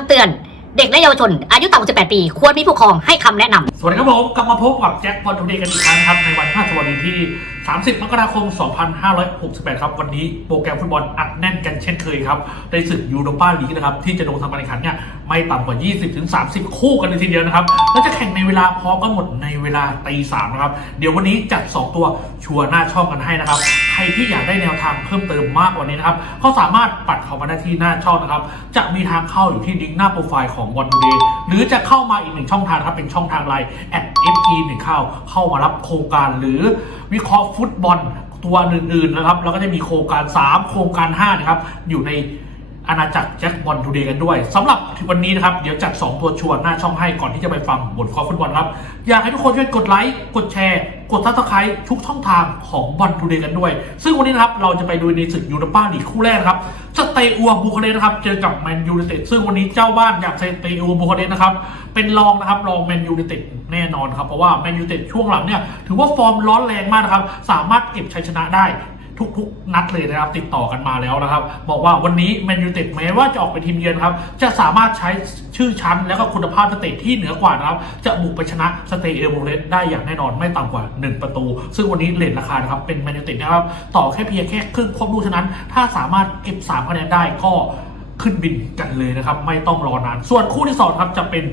ำเตือน เด็กและเยาวชน อายุต่ำกว่า18 ปี ควรมีผู้ปกครองให้คำแนะนำ วัสดีครับผมกลับมาพบกับแจ็คพอลทูเดย์กันอีกครั้งนะครับ ในวันพฤหัสบดีที่ 30 มกราคม 2568 ครับ วันนี้โปรแกรมฟุตบอลอัดแน่นกันเช่นเคยครับในศึกยูโรปาลีกนะครับ ที่จะลงทำการแข่งขันเนี่ยไม่ต่ำกว่า 20-30 คู่กันเลยทีเดียวนะครับ และจะแข่งในเวลาพร้อมกันหมดในเวลาตีสามนะครับ เดี๋ยววันนี้จัด 2 ตัวชัวร์หน้าช่องกันให้นะครับใครที่อยากได้แนวทางเพิ่มเติมมากกว่านี้นะครับ ก็สามารถปัดเข้ามาได้ที่หน้าช่องนะครับ จะมีทางเข้าอยู่ที่ลิงก์หน้าโปรไฟล์ของวันเดย์หรือจะเข้ามาอีกหนึ่งช่องทางครับเป็นช่องทางไลน์ at ft หนึ่งเข้าเข้ามารับโครงการหรือวิเคราะห์ฟุตบอลตัวอื่นๆนะครับ แล้วก็จะมีโครงการ 3 โครงการ5นะครับ อยู่ในอาณาจักรแจ็คบอลทูเดย์กันด้วยสำหรับวันนี้นะครับ เดี๋ยวจัด 2 ตัวชวนหน้าช่องให้ก่อนที่จะไปฟังบทคอฟุตบอลครับ อยากให้ทุกคนช่วยกดไลค์กดแชร์ กดทักทายทุกช่องทางของบอลทูเดย์กันด้วย ซึ่งวันนี้นะครับเราจะไปดูในศึกยูโรปาลีกคู่แรกนะครับสเตอัวบูคาเรสนะครับเจอกับแมนยูไนเต็ดซึ่งวันนี้เจ้าบ้านอยากสเตอัวบูคาเรสนะครับเป็นรองนะครับรองแมนยูไนเต็ดแน่นอนครับเพราะว่าแมนยูไนเต็ดช่วงหลังเนี่ยถือว่าฟอร์มร้อนแรงมากนะครับสามารถเก็บชัยชนะได้ ทุกๆ นัดเลยนะครับ ติดต่อกันมาแล้วนะครับ บอกว่าวันนี้แมนยูเต็ดแม้ว่าจะออกเป็นทีมเยือนครับ จะสามารถใช้ชื่อชั้นและก็คุณภาพสเตทที่เหนือกว่านะครับ จะบุกไปชนะสเตเอโบเรสได้อย่างแน่นอนไม่ต่ำกว่า 1 ประตู ซึ่งวันนี้เลทราคานะครับเป็นแมนยูเต็ดนะครับ ต่อแค่เพียงแค่ครึ่งครบลูฉะนั้น ถ้าสามารถเก็บ3คะแนนได้ก็ขึ้นบินกันเลยนะครับ ไม่ต้องรอนาน ส่วนคู่ที่สองครับจะเป็น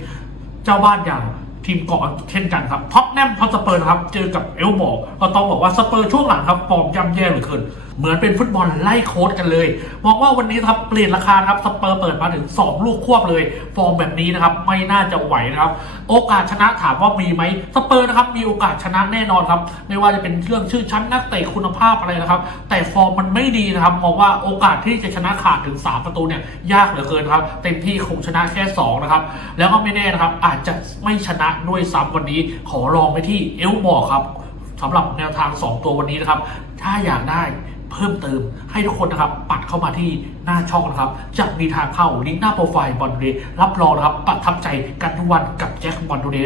เจ้าบ้านอย่าง ทีมเกาะเช่นกันครับท็อตแนมพอสเปอร์นะครับ เจอกับเอลบอกก็ต้องบอกว่าสเปอร์ช่วงหลังครับฟอร์มย่ำแย่เหลือเกินเหมือนเป็นฟุตบอลไล่โค้ดกันเลย มองว่าวันนี้ครับเปลี่ยนราคาครับสเปอร์เปิดมาถึง 2 ลูกควบเลย ฟอร์มแบบนี้นะครับ ไม่น่าจะไหวนะครับ โอกาสชนะถามว่ามีไหมสเปอร์นะครับมีโอกาสชนะแน่นอนครับ ไม่ว่าจะเป็นเรื่องชื่อชั้นนักเตะคุณภาพอะไรนะครับ แต่ฟอร์มมันไม่ดีนะครับมองว่าโอกาสที่จะชนะขาดถึง 3 ประตูเนี่ยยากเหลือเกินครับเต็มที่คงชนะแค่2นะครับแล้วก็ไม่แน่นะครับอาจจะไม่ชนะด้วยซ้ำวันนี้ขอลองไปที่เอลบอกครับสำหรับแนวทาง 2 ตัววันนี้นะครับ ถ้าอยากได้ เพิ่มเติมให้ทุกคนนะครับ ปัดเข้ามาที่หน้าช่องนะครับ จะมีทางเข้าลิงก์หน้าโปรไฟล์บอลเดย์รับรองนะครับประทับใจกันทุกวันกับแจ็คบอลเร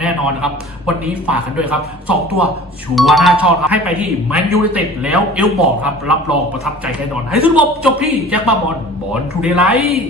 แน่นอนนะครับ วันนี้ฝากกันด้วยครับสองตัวชัวร์หน้าช่องครับให้ไปที่แมนยูไนเต็ดแล้วเอลบอกครับรับรองประทับใจแน่นอน ให้ทุกระบจบที่แจ็คบาบอลบอลทูเดย์ไลท์